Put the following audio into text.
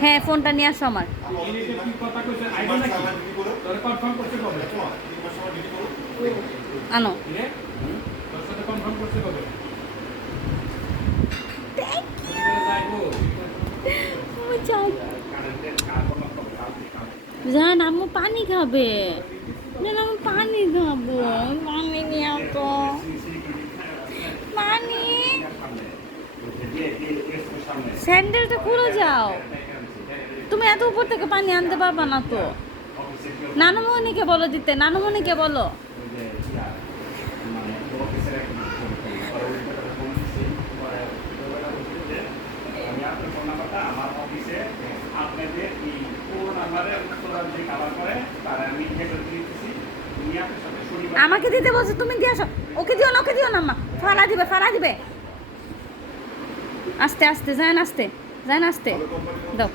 হ্যাঁ, ফোনটা নিয়ে আসো আমার। আনো। জান আম্মু পানি খাবে, জান আম্মু পানি খাবো, পানি নিয়ে আসো, পানি। স্যান্ডেলটা খুলে যাও, তুমি এত উপর থেকে পানি আনতে পারবা না তো। নানুমণিকে বলো দিতে, নানুমণিকে বলো। আমাকে দিতে বলছো, তুমি দিয়ে আসো। ওকে দিও না, ওকে দিও না আম্মা, ফাড়া দিবে, ফাড়া দিবে। আস্তে আস্তে, যান আস্তে, যান আস্তে, দাও।